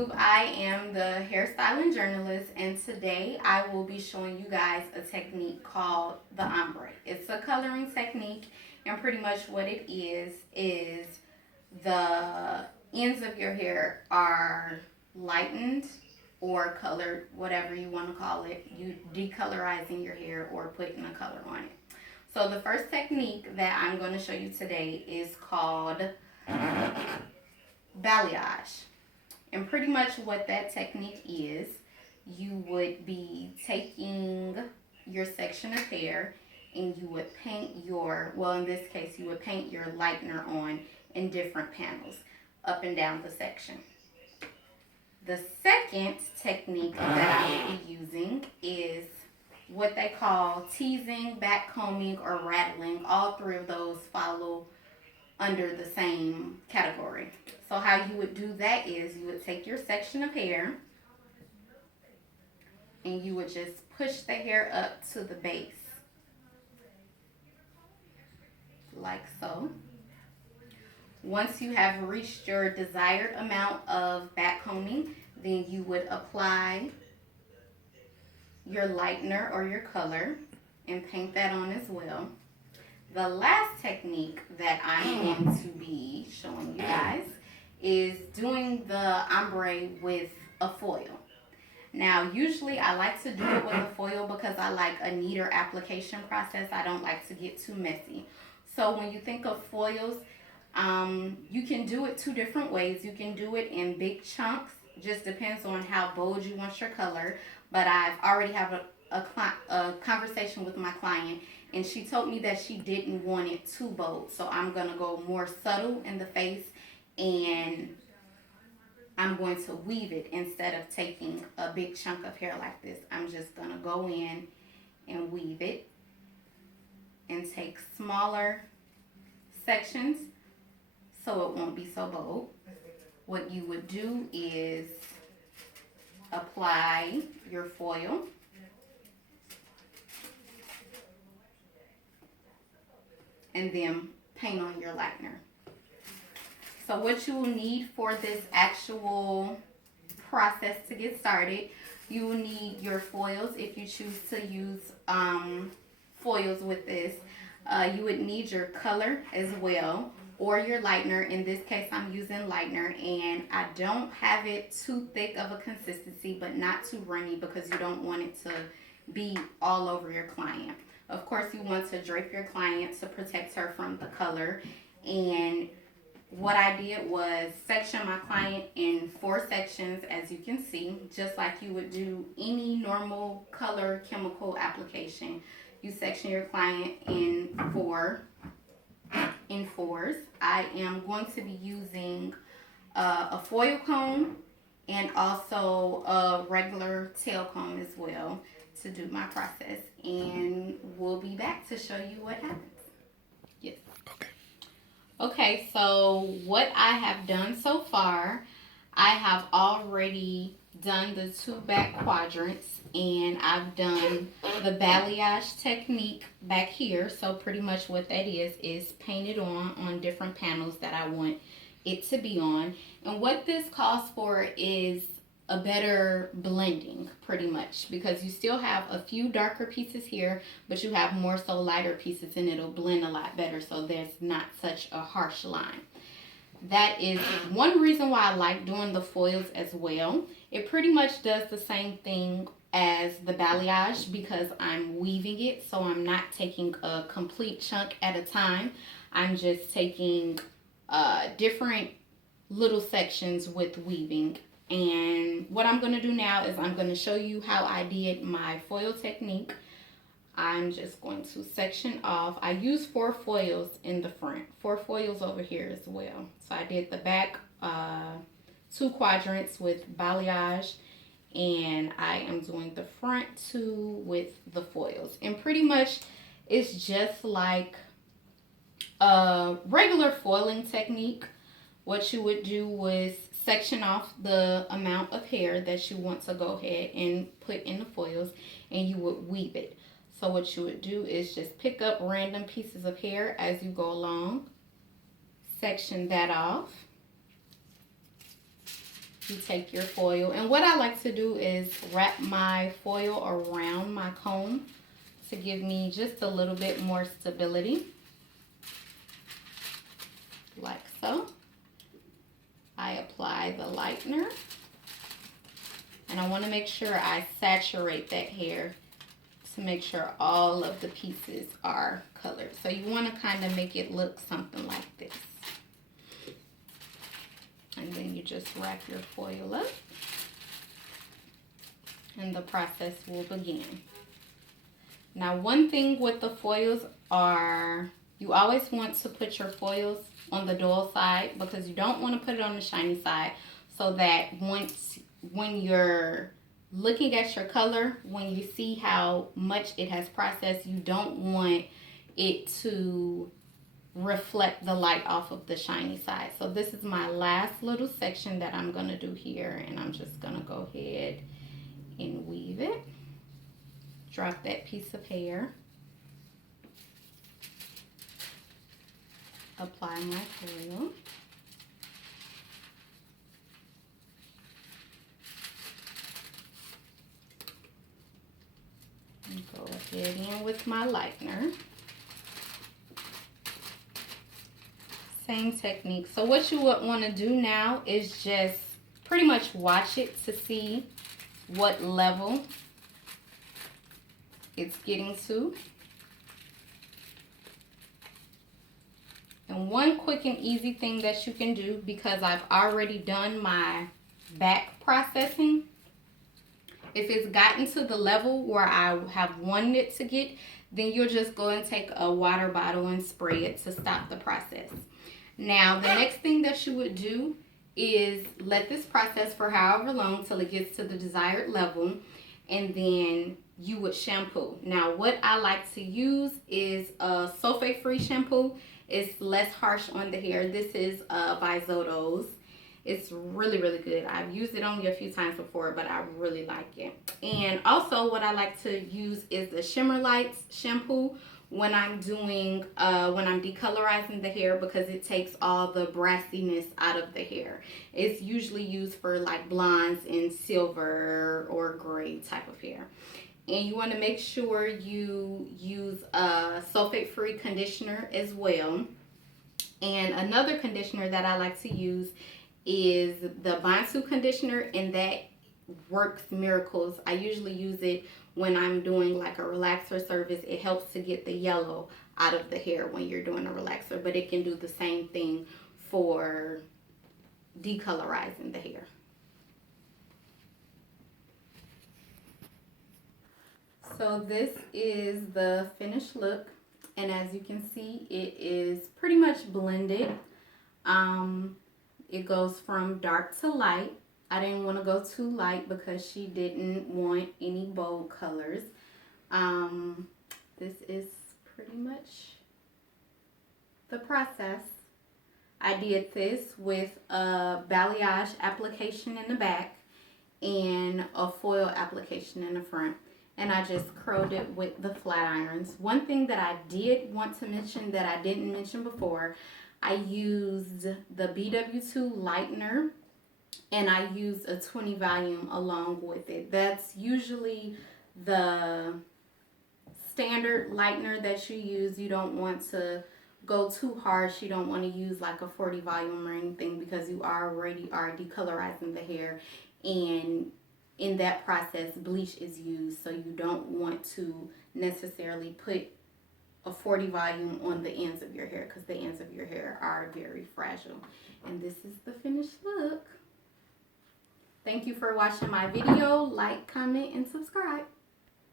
YouTube, I am the hairstyling journalist, and today I will be showing you guys a technique called the ombre. It's a coloring technique, and pretty much what it is the ends of your hair are lightened or colored, whatever you want to call it. You decolorizing your hair or putting a color on it. So the first technique that I'm going to show you today is called balayage. And pretty much what that technique is, you would be taking your section of hair and you would paint your, well, in this case, you would paint your lightener on in different panels up and down the section. The second technique that I will be using is what they call teasing, backcombing, or rattling. All three of those follow under the same category. So how you would do that is you would take your section of hair and you would just push the hair up to the base, like so. Once you have reached your desired amount of backcombing, then you would apply your lightener or your color and paint that on as well. The last technique that I'm going to be showing you guys is doing the ombre with a foil. Now, usually I like to do it with a foil because I like a neater application process. I don't like to get too messy. So when you think of foils, you can do it two different ways. You can do it in big chunks. Just depends on how bold you want your color. But I've already have a conversation with my client, and she told me that she didn't want it too bold. So I'm going to go more subtle in the face, and I'm going to weave it instead of taking a big chunk of hair like this. I'm just going to go in and weave it and take smaller sections so it won't be so bold. What you would do is apply your foil and then paint on your lightener. So what you will need for this actual process to get started, you will need your foils if you choose to use foils with this. You would need your color as well, or your lightener. In this case, I'm using lightener, and I don't have it too thick of a consistency, but not too runny because you don't want it to be all over your client. Of course, you want to drape your client to protect her from the color. And what I did was section my client in 4 sections, as you can see, just like you would do any normal color chemical application. You section your client in 4. In 4s. I am going to be using a foil comb and also a regular tail comb as well to do my process, and we'll be back to show you what happens. Yes. Okay, so what I have done so far, I have already done the 2 back quadrants, and I've done the balayage technique back here. So pretty much what that is painted on different panels that I want it to be on. And what this calls for is a better blending, pretty much, because you still have a few darker pieces here, but you have more so lighter pieces, and it'll blend a lot better, so there's not such a harsh line. That is one reason why I like doing the foils as well. It pretty much does the same thing as the balayage because I'm weaving it, so I'm not taking a complete chunk at a time. I'm just taking different little sections with weaving. And what I'm going to do now is I'm going to show you how I did my foil technique. I'm just going to section off. I used 4 foils in the front, 4 foils over here as well. So I did the back 2 quadrants with balayage, and I am doing the front 2 with the foils. And pretty much it's just like a regular foiling technique. What you would do was section off the amount of hair that you want to go ahead and put in the foils, and you would weave it. So what you would do is just pick up random pieces of hair as you go along, section that off, you take your foil. And what I like to do is wrap my foil around my comb to give me just a little bit more stability. Like so. I apply the lightener. And I want to make sure I saturate that hair to make sure all of the pieces are colored. So you want to kind of make it look something like this. And then you just wrap your foil up. And the process will begin. Now, one thing with the foils are, you always want to put your foils on the dull side because you don't want to put it on the shiny side, so that when you're looking at your color, when you see how much it has processed, you don't want it to reflect the light off of the shiny side. So this is my last little section that I'm going to do here, and I'm just going to go ahead and weave it. Drop that piece of hair. Apply my foil. And go ahead in with my lightener. Same technique. So what you would want to do now is just pretty much watch it to see what level it's getting to. And one quick and easy thing that you can do, because I've already done my back processing, if it's gotten to the level where I have wanted it to get, then you'll just go and take a water bottle and spray it to stop the process. Now, the next thing that you would do is let this process for however long till it gets to the desired level, and then you would shampoo. Now, what I like to use is a sulfate-free shampoo. It's less harsh on the hair. This is by Zoto's. It's really, really good. I've used it only a few times before, but I really like it. And also what I like to use is the Shimmer Lights shampoo when I'm doing, when I'm decolorizing the hair, because it takes all the brassiness out of the hair. It's usually used for like blondes and silver or gray type of hair. And you want to make sure you use a sulfate-free conditioner as well. And another conditioner that I like to use is the Bantu conditioner, and that works miracles. I usually use it when I'm doing like a relaxer service. It helps to get the yellow out of the hair when you're doing a relaxer, but it can do the same thing for decolorizing the hair. So this is the finished look, and as you can see, it is pretty much blended. It goes from dark to light. I didn't want to go too light because she didn't want any bold colors. This is pretty much the process. I did this with a balayage application in the back and a foil application in the front. And I just curled it with the flat irons. One thing that I did want to mention that I didn't mention before, I used the BW2 lightener, and I used a 20 volume along with it. That's usually the standard lightener that you use. You don't want to go too harsh. You don't want to use like a 40 volume or anything, because you already are decolorizing the hair, and in that process bleach is used, so you don't want to necessarily put a 40 volume on the ends of your hair, because the ends of your hair are very fragile. And this is the finished look. Thank you for watching my video. Like, comment, and subscribe.